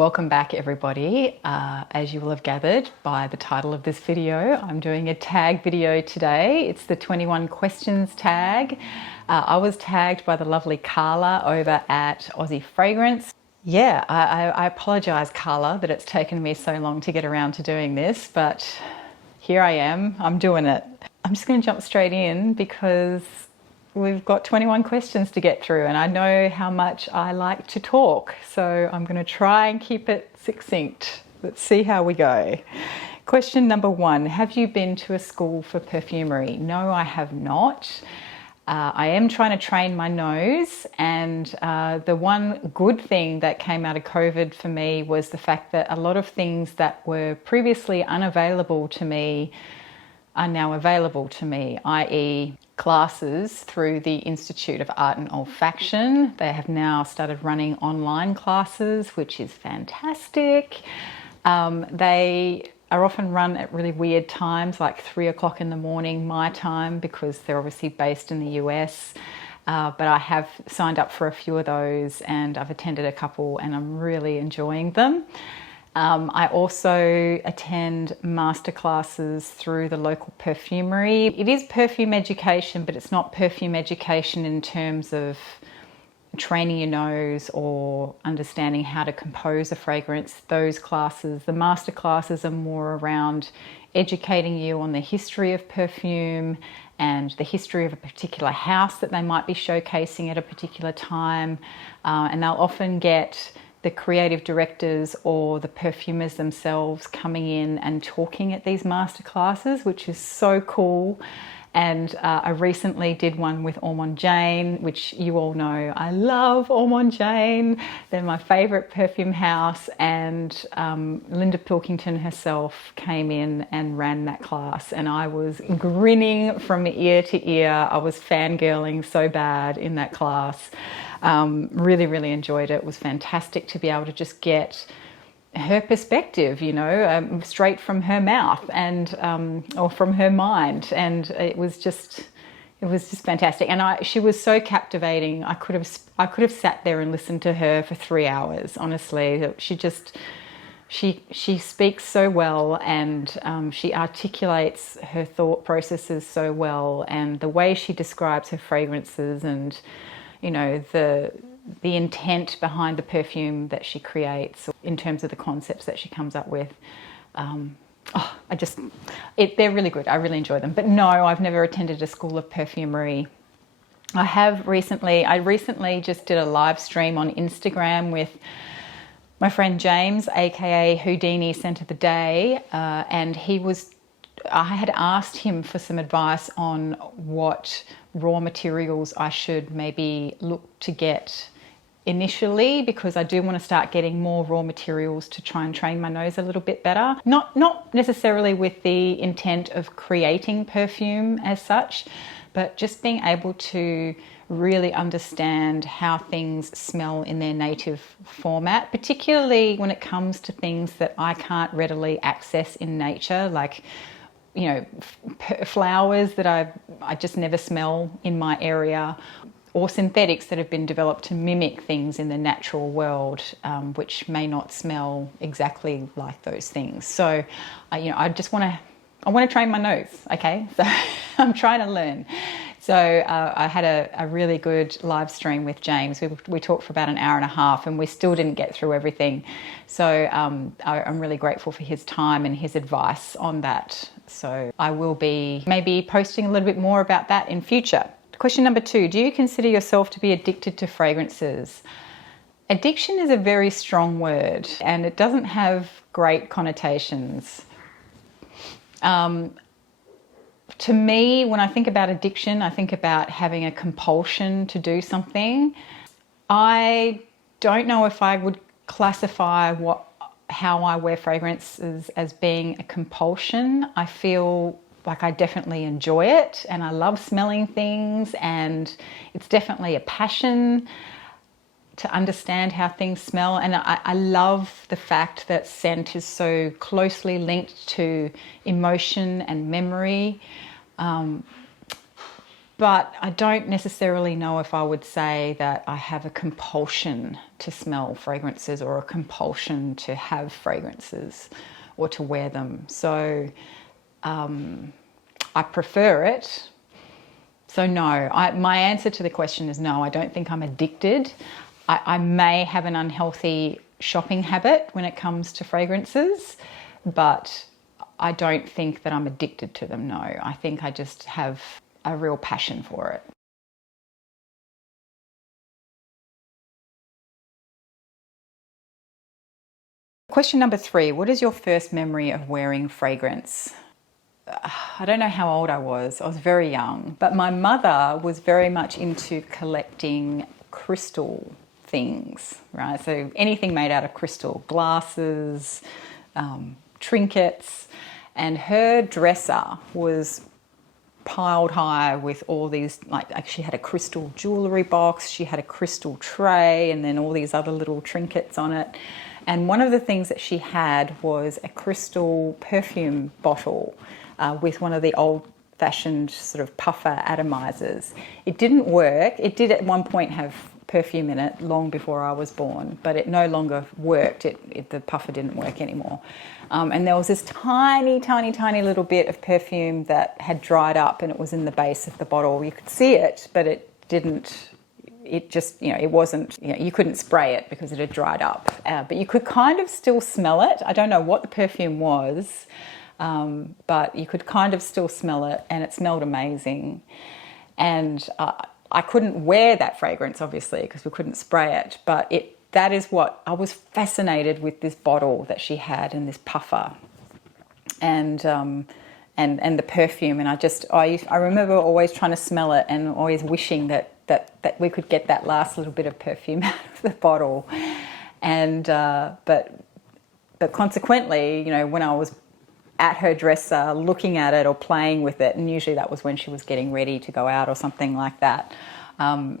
Welcome back, everybody. As you will have gathered by the title of this video, I'm doing a tag video today. It's the 21 questions tag. I was tagged by the lovely Karla over at Aussie Fragrance. Yeah, I apologise, Karla, that it's taken me so long to get around to doing this, but here I am, I'm doing it. I'm just going to jump straight in because we've got 21 questions to get through and I know how much I like to talk, so I'm going to try and keep it succinct. Let's see how we go. Question number 1, have you been to a school for perfumery? No, I have not. I am trying to train my nose, and the one good thing that came out of COVID for me was the fact that a lot of things that were previously unavailable to me are now available to me, i.e. classes through the Institute of Art and Olfaction. They have now started running online classes, which is fantastic. They are often run at really weird times, like 3 o'clock in the morning my time, because they're obviously based in the US. But I have signed up for a few of those and I've attended a couple and I'm really enjoying them. I also attend masterclasses through the local perfumery. It is perfume education, but it's not perfume education in terms of training your nose or understanding how to compose a fragrance. Those classes, the master classes, are more around educating you on the history of perfume and the history of a particular house that they might be showcasing at a particular time. And they'll often get the creative directors or the perfumers themselves coming in and talking at these master classes, which is so cool. And I recently did one with Ormond Jane, which you all know I love Ormond Jane. They're my favourite perfume house, and Linda Pilkington herself came in and ran that class and I was grinning from ear to ear. I was fangirling so bad in that class. Really enjoyed it. It was fantastic to be able to just get her perspective, you know, straight from her mouth and or from her mind, and it was just fantastic. And she was so captivating. I could have sat there and listened to her for 3 hours. Honestly, she speaks so well, and she articulates her thought processes so well, and the way she describes her fragrances and, you know, the intent behind the perfume that she creates in terms of the concepts that she comes up with. They're really good. I really enjoy them. But no, I've never attended a school of perfumery. I recently just did a live stream on Instagram with my friend James, aka Houdini Scent of the Day, and I had asked him for some advice on what raw materials I should maybe look to get initially, because I do want to start getting more raw materials to try and train my nose a little bit better. Not necessarily with the intent of creating perfume as such, but just being able to really understand how things smell in their native format, particularly when it comes to things that I can't readily access in nature, like, you know, flowers that I just never smell in my area, or synthetics that have been developed to mimic things in the natural world, which may not smell exactly like those things. So, I want to train my nose, okay? So I'm trying to learn. So I had a really good live stream with James. We talked for about an hour and a half and we still didn't get through everything. So I'm really grateful for his time and his advice on that. So I will be maybe posting a little bit more about that in future. Question number 2, do you consider yourself to be addicted to fragrances? Addiction is a very strong word and it doesn't have great connotations. To me, when I think about addiction, I think about having a compulsion to do something. I don't know if I would classify how I wear fragrances as being a compulsion. I feel like I definitely enjoy it and I love smelling things, and it's definitely a passion to understand how things smell. And I love the fact that scent is so closely linked to emotion and memory. But I don't necessarily know if I would say that I have a compulsion to smell fragrances or a compulsion to have fragrances or to wear them. So I prefer it. So no, my answer to the question is no, I don't think I'm addicted. I may have an unhealthy shopping habit when it comes to fragrances, but I don't think that I'm addicted to them, no. I think I just have a real passion for it. Question number 3, what is your first memory of wearing fragrance? I don't know how old I was very young, but my mother was very much into collecting crystal things, right? So anything made out of crystal, glasses, trinkets, and her dresser was piled high with all these, like she had a crystal jewelry box, she had a crystal tray, and then all these other little trinkets on it. And one of the things that she had was a crystal perfume bottle with one of the old-fashioned sort of puffer atomizers. It didn't work. It did at one point have perfume in it long before I was born, but it no longer worked. The puffer didn't work anymore. And there was this tiny, tiny, tiny little bit of perfume that had dried up, and it was in the base of the bottle. You could see it, but it didn't. It just, it wasn't, you couldn't spray it because it had dried up. But you could kind of still smell it. I don't know what the perfume was, but you could kind of still smell it, and it smelled amazing. And I couldn't wear that fragrance, obviously, because we couldn't spray it, but that is what I was fascinated with, this bottle that she had and this puffer and the perfume. And I remember always trying to smell it and always wishing that we could get that last little bit of perfume out of the bottle. And but consequently, when I was at her dresser looking at it or playing with it, and usually that was when she was getting ready to go out or something like that,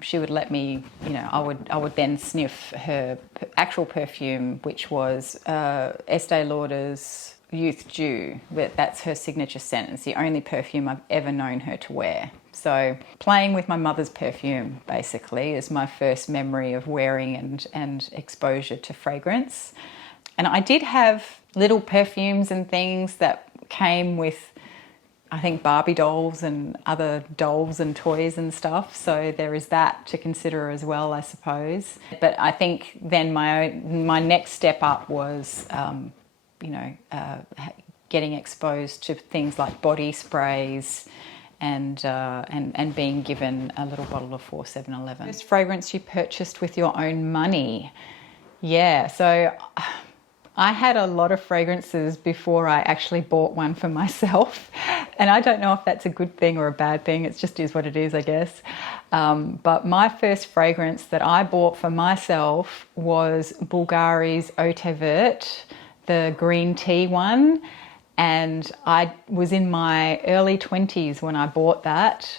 she would let me, I would then sniff her actual perfume, which was Estee Lauder's Youth Dew. That's her signature scent. It's the only perfume I've ever known her to wear. So playing with my mother's perfume basically is my first memory of wearing and exposure to fragrance. And I did have little perfumes and things that came with, I think, Barbie dolls and other dolls and toys and stuff. So there is that to consider as well, I suppose. But I think then my next step up was, getting exposed to things like body sprays and being given a little bottle of 4711. First fragrance you purchased with your own money? Yeah, so I had a lot of fragrances before I actually bought one for myself. And I don't know if that's a good thing or a bad thing. It just is what it is, I guess. But my first fragrance that I bought for myself was Bulgari's Eau de Vert, the green tea one. And I was in my early 20s when I bought that.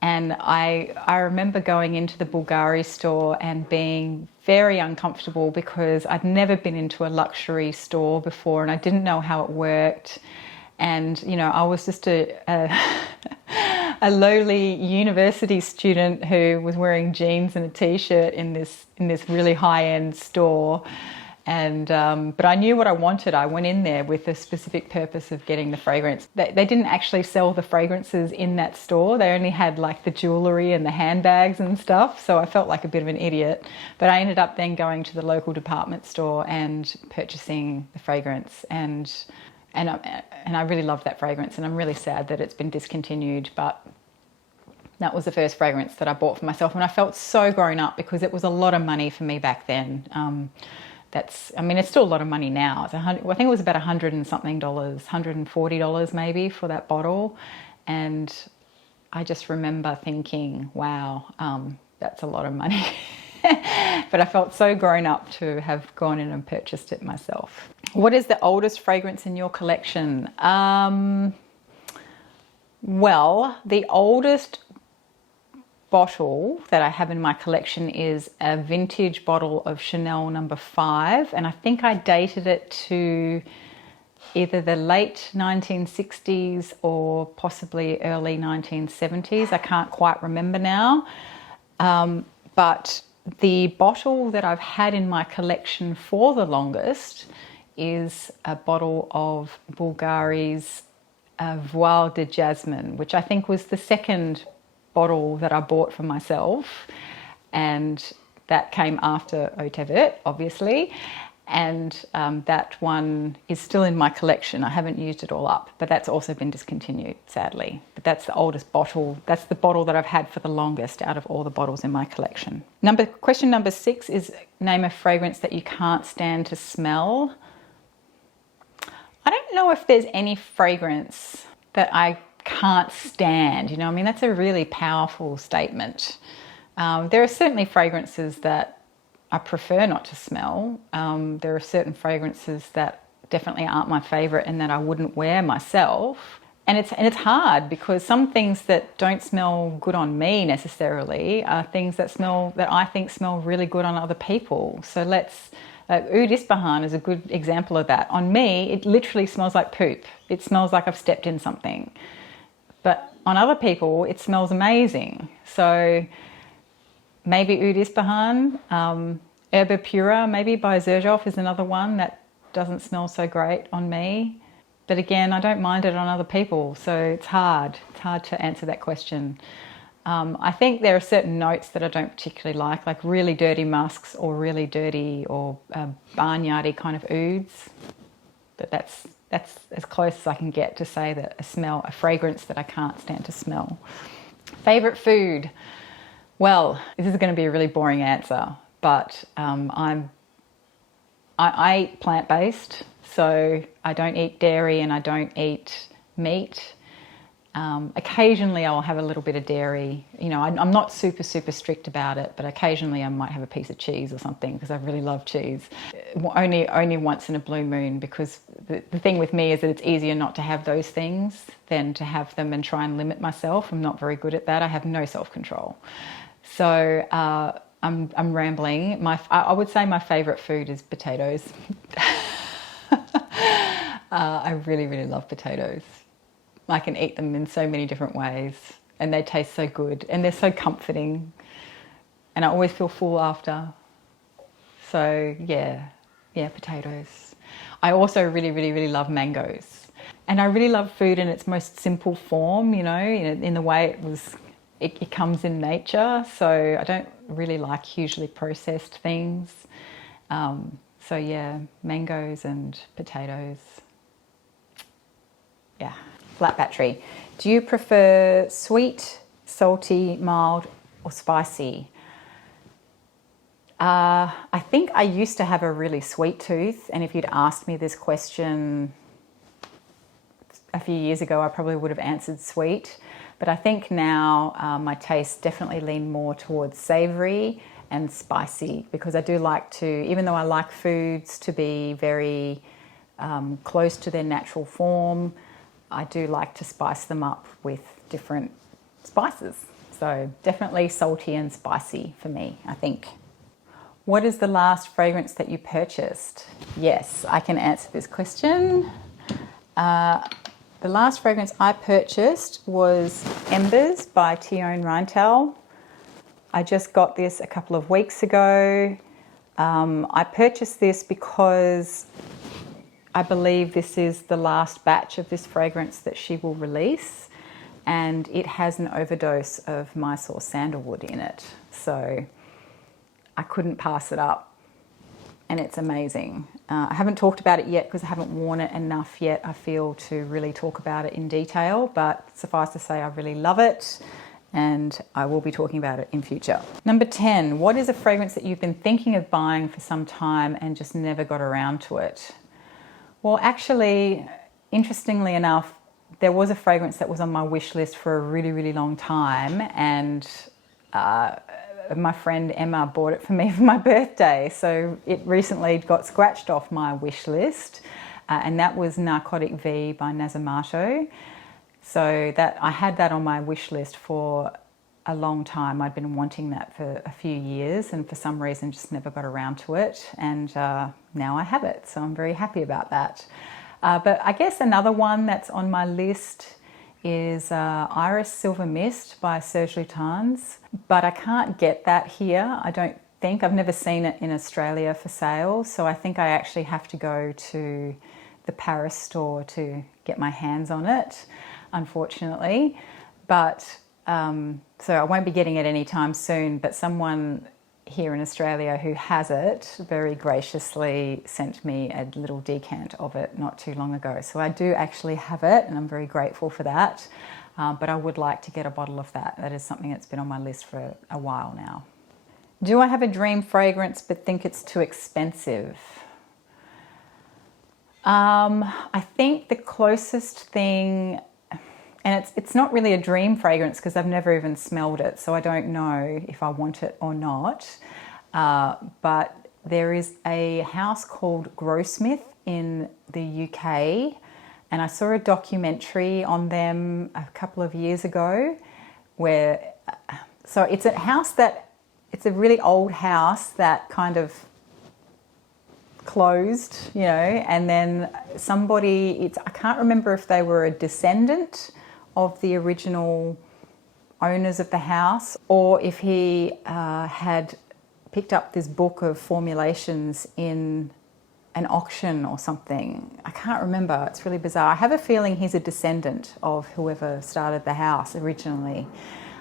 And I remember going into the Bulgari store and being very uncomfortable because I'd never been into a luxury store before and I didn't know how it worked. And, I was just a lowly university student who was wearing jeans and a t-shirt in this really high-end store. And but I knew what I wanted. I went in there with the specific purpose of getting the fragrance. They didn't actually sell the fragrances in that store. They only had like the jewelry and the handbags and stuff. So I felt like a bit of an idiot. But I ended up then going to the local department store and purchasing the fragrance. And I really loved that fragrance. And I'm really sad that it's been discontinued. But that was the first fragrance that I bought for myself. And I felt so grown up because it was a lot of money for me back then. It's still a lot of money now. I think it was about $100 and something, $140 maybe for that bottle. And I just remember thinking, wow, that's a lot of money. But I felt so grown up to have gone in and purchased it myself. What is the oldest fragrance in your collection? Well, the oldest bottle that I have in my collection is a vintage bottle of Chanel No. 5, and I think I dated it to either the late 1960s or possibly early 1970s. I can't quite remember now. But the bottle that I've had in my collection for the longest is a bottle of Bulgari's Voile de Jasmine, which I think was the second bottle that I bought for myself. And that came after Eau de Verte, obviously. And that one is still in my collection. I haven't used it all up, but that's also been discontinued, sadly. But that's the oldest bottle. That's the bottle that I've had for the longest out of all the bottles in my collection. Question number 6 is name a fragrance that you can't stand to smell. I don't know if there's any fragrance that I can't stand. You know, I mean, that's a really powerful statement. There are certainly fragrances that I prefer not to smell. There are certain fragrances that definitely aren't my favorite and that I wouldn't wear myself. And it's hard because some things that don't smell good on me necessarily are things that I think smell really good on other people. So Oud Ispahan is a good example of that. On me, it literally smells like poop. It smells like I've stepped in something. But on other people, it smells amazing. So maybe Oud Ispahan, Herbe Pura, maybe by Xerjoff is another one that doesn't smell so great on me. But again, I don't mind it on other people, so it's hard. It's hard to answer that question. I think there are certain notes that I don't particularly like really dirty musks or really dirty or barnyardy kind of ouds. But that's as close as I can get to say that a fragrance that I can't stand to smell. Favorite food? Well, this is going to be a really boring answer, but I eat plant-based, so I don't eat dairy and I don't eat meat. Occasionally I'll have a little bit of dairy. You know, I'm not super strict about it, but occasionally I might have a piece of cheese or something because I really love cheese. Only once in a blue moon, because the thing with me is that it's easier not to have those things than to have them and try and limit myself. I'm not very good at that. I have no self-control. So I'm rambling. I would say my favorite food is potatoes. I really love potatoes. I can eat them in so many different ways and they taste so good and they're so comforting and I always feel full after. So yeah, potatoes. I also really love mangoes, and I really love food in its most simple form, you know, in the way it comes in nature. So I don't really like hugely processed things. So yeah, mangoes and potatoes. Yeah. Flat battery. Do you prefer sweet, salty, mild, or spicy? I think I used to have a really sweet tooth, and if you'd asked me this question a few years ago, I probably would have answered sweet. But I think now my tastes definitely lean more towards savoury and spicy, because I do like to, even though I like foods to be very close to their natural form, I do like to spice them up with different spices. So definitely salty and spicy for me, I think. What is the last fragrance that you purchased? Yes, I can answer this question. The last fragrance I purchased was Embers by Tion Reintal. I just got this a couple of weeks ago. I purchased this because I believe this is the last batch of this fragrance that she will release, and it has an overdose of Mysore sandalwood in it. So I couldn't pass it up, and it's amazing. I haven't talked about it yet because I haven't worn it enough yet, I feel, to really talk about it in detail, but suffice to say I really love it, and I will be talking about it in future. Number 10, what is a fragrance that you've been thinking of buying for some time and just never got around to it? Well, actually, interestingly enough, there was a fragrance that was on my wish list for a really long time, and my friend Emma bought it for me for my birthday. So it recently got scratched off my wish list, and that was Narcotic V by Nasomato. So that I had that on my wish list for a long time. I'd been wanting that for a few years, and for some reason just never got around to it, and now I have it, so I'm very happy about that. But I guess another one that's on my list is Iris Silver Mist by Serge Lutens, but I can't get that here. I don't think. I've never seen it in Australia for sale, so I think I actually have to go to the Paris store to get my hands on it, unfortunately. But so I won't be getting it anytime soon, but someone here in Australia who has it very graciously sent me a little decant of it not too long ago. So I do actually have it, and I'm very grateful for that. But I would like to get a bottle of that. That is something that's been on my list for a while now. Do I have a dream fragrance but think it's too expensive? I think the closest thing, and it's not really a dream fragrance because I've never even smelled it, so I don't know if I want it or not. But there is a house called Grossmith in the UK, and I saw a documentary on them a couple of years ago where, so it's a house that, it's a really old house that kind of closed, you know, and then somebody, I can't remember if they were a descendant of the original owners of the house or if he had picked up this book of formulations in an auction or something. I can't remember. It's really bizarre. I have a feeling he's a descendant of whoever started the house originally.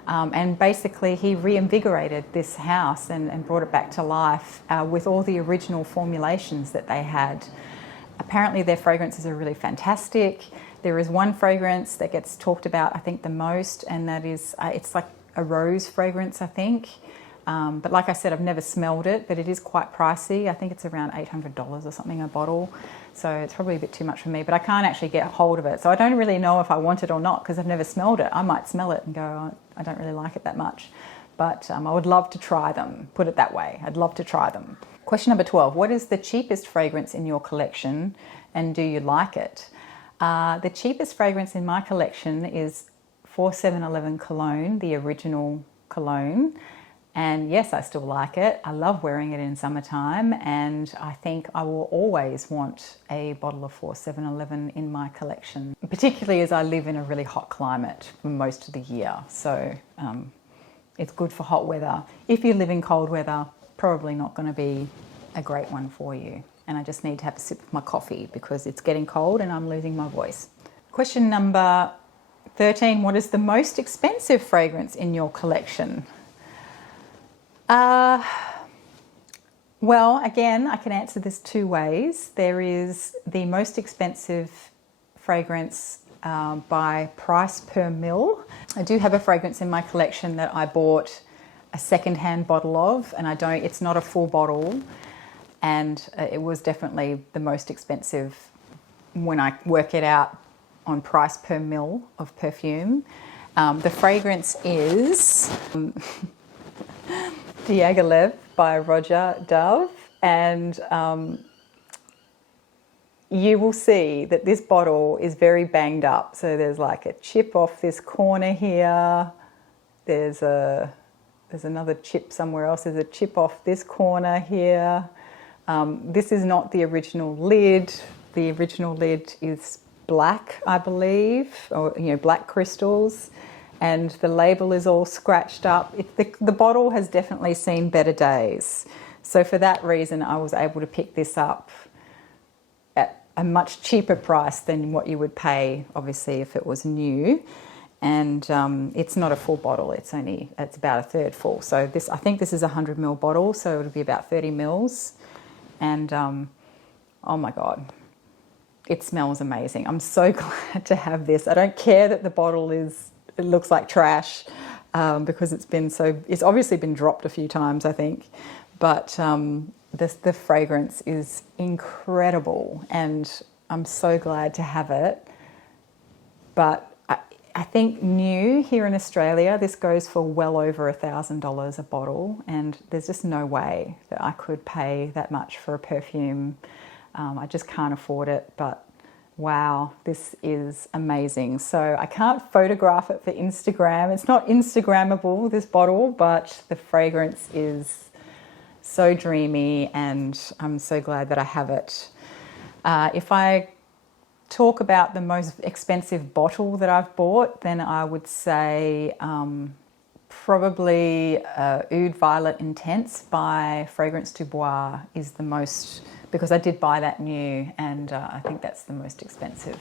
And basically he reinvigorated this house and brought it back to life with all the original formulations that they had. Apparently their fragrances are really fantastic. There is one fragrance that gets talked about, I think, the most, and that is, it's like a rose fragrance, I think. But like I said, I've never smelled it, but it is quite pricey. I think it's around $800 or something a bottle. So it's probably a bit too much for me, but I can't actually get hold of it. So I don't really know if I want it or not because I've never smelled it. I might smell it and go, oh, I don't really like it that much. But I would love to try them, put it that way. I'd love to try them. Question number 12, what is the cheapest fragrance in your collection and do you like it? The cheapest fragrance in my collection is 4711 cologne, the original cologne. And yes, I still like it. I love wearing it in summertime, and I think I will always want a bottle of 4711 in my collection, particularly as I live in a really hot climate for most of the year. So it's good for hot weather. If you live in cold weather, probably not going to be a great one for you. And I just need to have a sip of my coffee because it's getting cold and I'm losing my voice. Question number 13, what is the most expensive fragrance in your collection? Well, again, I can answer this two ways. There is the most expensive fragrance by price per mil. I do have a fragrance in my collection that I bought a second-hand bottle of, and it's not a full bottle, and it was definitely the most expensive when I work it out on price per mil of perfume. The fragrance is Diaghilev by Roger Dove, and you will see that this bottle is very banged up. So there's like a chip off this corner here, there's another chip somewhere else, there's a chip off this corner here. This is not the original lid. The original lid is black, I believe, or black crystals. And the label is all scratched up. The bottle has definitely seen better days. So for that reason, I was able to pick this up at a much cheaper price than what you would pay, obviously, if it was new. And it's not a full bottle. It's about a third full. So I think this is a 100 ml bottle, so it'll be about 30 mils. And oh my God, it smells amazing. I'm so glad to have this. I don't care that the bottle it looks like trash because it's obviously been dropped a few times, I think. But the fragrance is incredible and I'm so glad to have it. But I think new here in Australia, this goes for well over $1,000 a bottle, and there's just no way that I could pay that much for a perfume. I just can't afford it, but wow, this is amazing. So I can't photograph it for Instagram. It's not Instagrammable, this bottle, but the fragrance is so dreamy and I'm so glad that I have it. If I talk about the most expensive bottle that I've bought, then I would say probably Oud Violet Intense by Fragrance du Bois is the most, because I did buy that new, and I think that's the most expensive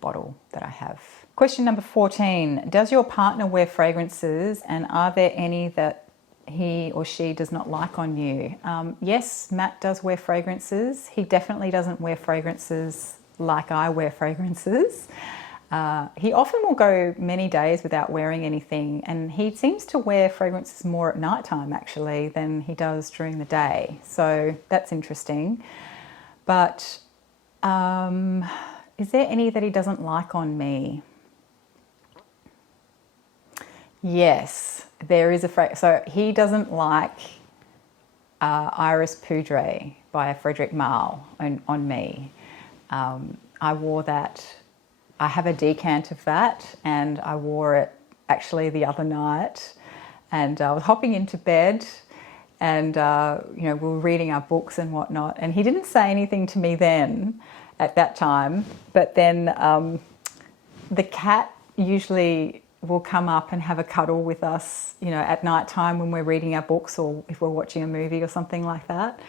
bottle that I have. Question number 14. Does your partner wear fragrances, and are there any that he or she does not like on you? Yes, Matt does wear fragrances. He definitely doesn't wear fragrances like I wear fragrances. He often will go many days without wearing anything, and he seems to wear fragrances more at nighttime actually than he does during the day. So that's interesting. But is there any that he doesn't like on me? Yes, there is a fragrance. So he doesn't like Iris Poudre by Frederic Malle on me. I wore that. I have a decant of that, and I wore it actually the other night, and I was hopping into bed, and you know, we were reading our books and whatnot, and he didn't say anything to me then at that time, but then the cat usually will come up and have a cuddle with us, you know, at night time when we're reading our books or if we're watching a movie or something like that.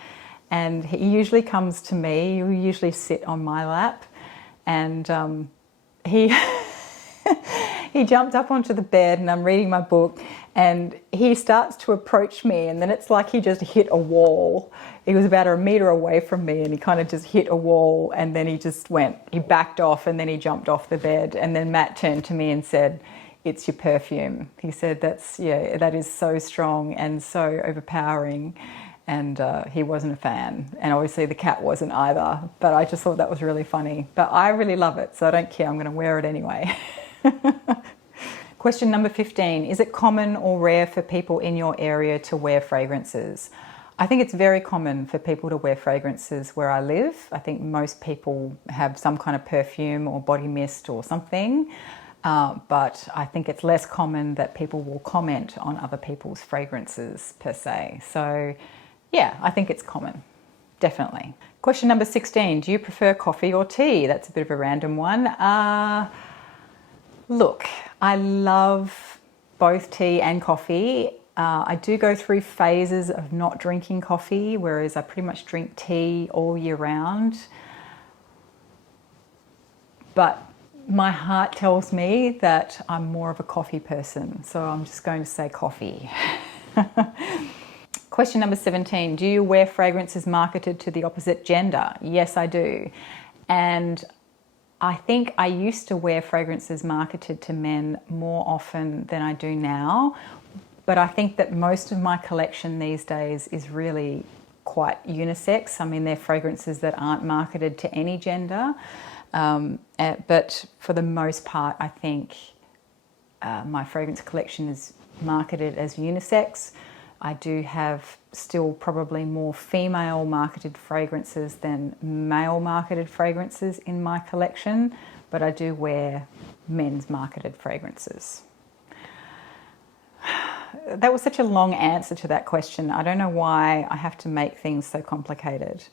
And he usually comes to me. He usually sit on my lap, and he he jumped up onto the bed, and I'm reading my book, and he starts to approach me, and then it's like he just hit a wall. He was about a meter away from me, and he kind of just hit a wall, and then he backed off, and then he jumped off the bed. And then Matt turned to me and said, "It's your perfume." He said, that is so strong and so overpowering. And he wasn't a fan, and obviously the cat wasn't either, but I just thought that was really funny. But I really love it, so I don't care, I'm going to wear it anyway. Question number 15. Is it common or rare for people in your area to wear fragrances? I think it's very common for people to wear fragrances where I live. I think most people have some kind of perfume or body mist or something. But I think it's less common that people will comment on other people's fragrances per se. So yeah, I think it's common, definitely. Question number 16, do you prefer coffee or tea? That's a bit of a random one. Look, I love both tea and coffee. I do go through phases of not drinking coffee, whereas I pretty much drink tea all year round. But my heart tells me that I'm more of a coffee person, so I'm just going to say coffee. Question number 17, do you wear fragrances marketed to the opposite gender? Yes, I do. And I think I used to wear fragrances marketed to men more often than I do now, but I think that most of my collection these days is really quite unisex. I mean, they're fragrances that aren't marketed to any gender. But for the most part, I think my fragrance collection is marketed as unisex. I do have still probably more female marketed fragrances than male marketed fragrances in my collection, but I do wear men's marketed fragrances. That was such a long answer to that question. I don't know why I have to make things so complicated.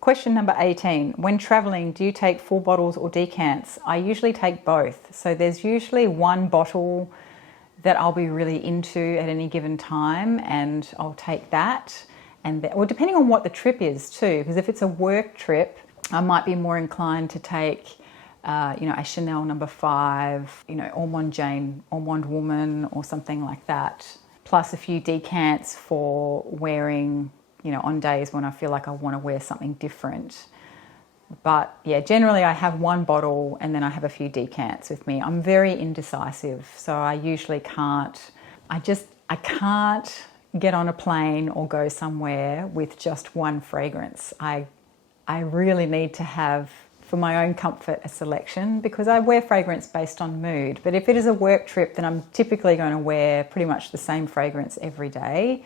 Question number 18. When traveling, do you take full bottles or decants? I usually take both. So there's usually one bottle that I'll be really into at any given time, and I'll take that. Or depending on what the trip is too, because if it's a work trip, I might be more inclined to take a Chanel number 5, Ormonde Woman or something like that. Plus a few decants for wearing, on days when I feel like I want to wear something different. But yeah, generally I have one bottle and then I have a few decants with me. I'm very indecisive, so I usually can't, I can't get on a plane or go somewhere with just one fragrance. I really need to have, for my own comfort, a selection, because I wear fragrance based on mood. But if it is a work trip, then I'm typically going to wear pretty much the same fragrance every day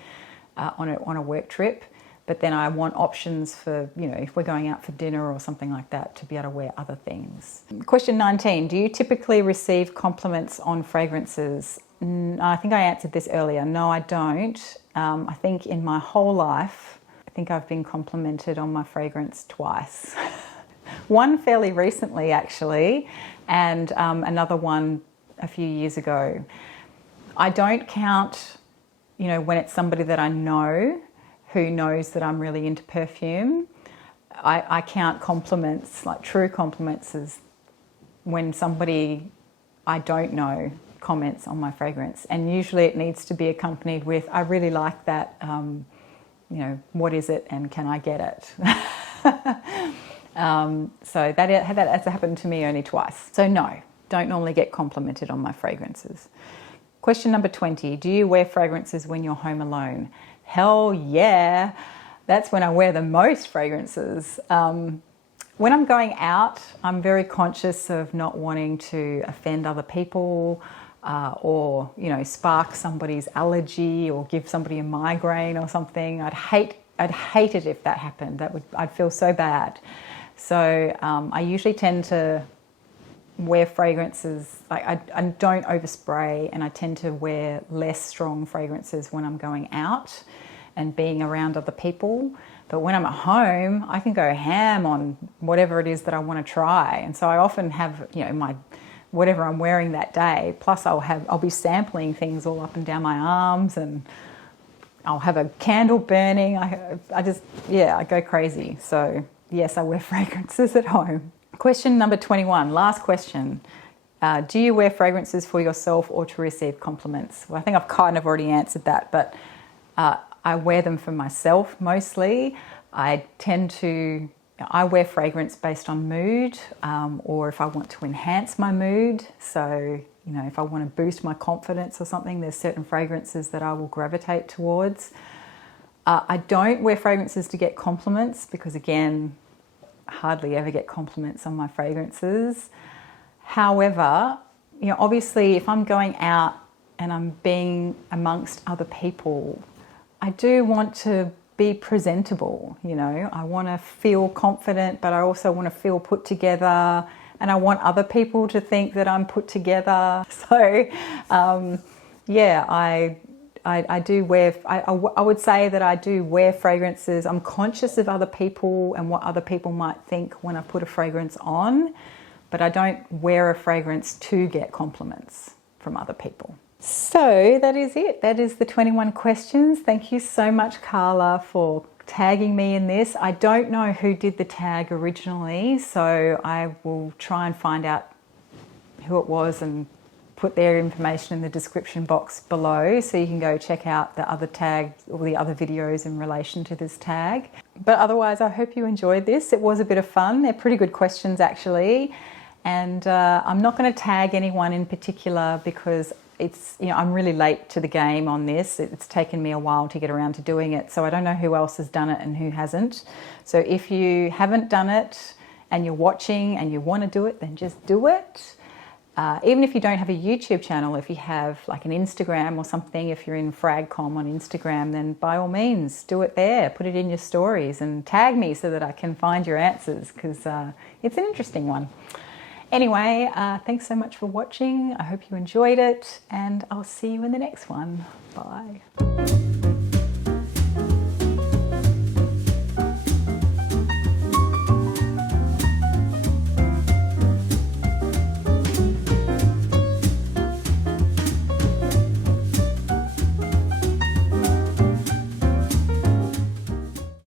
on a work trip. But then I want options for, if we're going out for dinner or something like that, to be able to wear other things. Question 19, do you typically receive compliments on fragrances? I think I answered this earlier. No, I don't. I think in my whole life, I think I've been complimented on my fragrance twice. One fairly recently actually, and another one a few years ago. I don't count, you know, when it's somebody that I know who knows that I'm really into perfume. I count compliments, like true compliments, as when somebody I don't know comments on my fragrance, and usually it needs to be accompanied with, I really like that, you know, what is it and can I get it? So that's happened to me only twice. So no, don't normally get complimented on my fragrances. Question number 20, do you wear fragrances when you're home alone? Hell yeah, that's when I wear the most fragrances. When I'm going out, I'm very conscious of not wanting to offend other people, or, you know, spark somebody's allergy or give somebody a migraine or something. I'd hate it if that happened. I'd feel so bad. So I usually tend to wear fragrances, like I don't overspray, and I tend to wear less strong fragrances when I'm going out and being around other people. But when I'm at home, I can go ham on whatever it is that I want to try. And so I often have, you know, my whatever I'm wearing that day. Plus I'll be sampling things all up and down my arms, and I'll have a candle burning. I go crazy. So yes, I wear fragrances at home. Question number 21, last question. Do you wear fragrances for yourself or to receive compliments? Well, I think I've kind of already answered that, but I wear them for myself mostly. I wear fragrance based on mood, or if I want to enhance my mood. So, you know, if I want to boost my confidence or something, there's certain fragrances that I will gravitate towards. I don't wear fragrances to get compliments because, again, I hardly ever get compliments on my fragrances. However, you know, obviously if I'm going out and I'm being amongst other people, I do want to be presentable, you know. I want to feel confident, but I also want to feel put together, and I want other people to think that I'm put together. So, yeah, I do wear, I would say that I do wear fragrances. I'm conscious of other people and what other people might think when I put a fragrance on, but I don't wear a fragrance to get compliments from other people. So that is it. That is the 21 questions. Thank you so much, Karla, for tagging me in this. I don't know who did the tag originally, so I will try and find out who it was and put their information in the description box below, so you can go check out the other tags or the other videos in relation to this tag. But otherwise, I hope you enjoyed this. It was a bit of fun. They're pretty good questions actually, and I'm not going to tag anyone in particular because it's, you know, I'm really late to the game on this. It's taken me a while to get around to doing it, so I don't know who else has done it and who hasn't. So if you haven't done it and you're watching and you want to do it, then just do it. Even if you don't have a YouTube channel, if you have like an Instagram or something, if you're in Fragcom on Instagram, then by all means do it there. Put it in your stories and tag me so that I can find your answers, because it's an interesting one. Anyway, thanks so much for watching. I hope you enjoyed it, and I'll see you in the next one. Bye.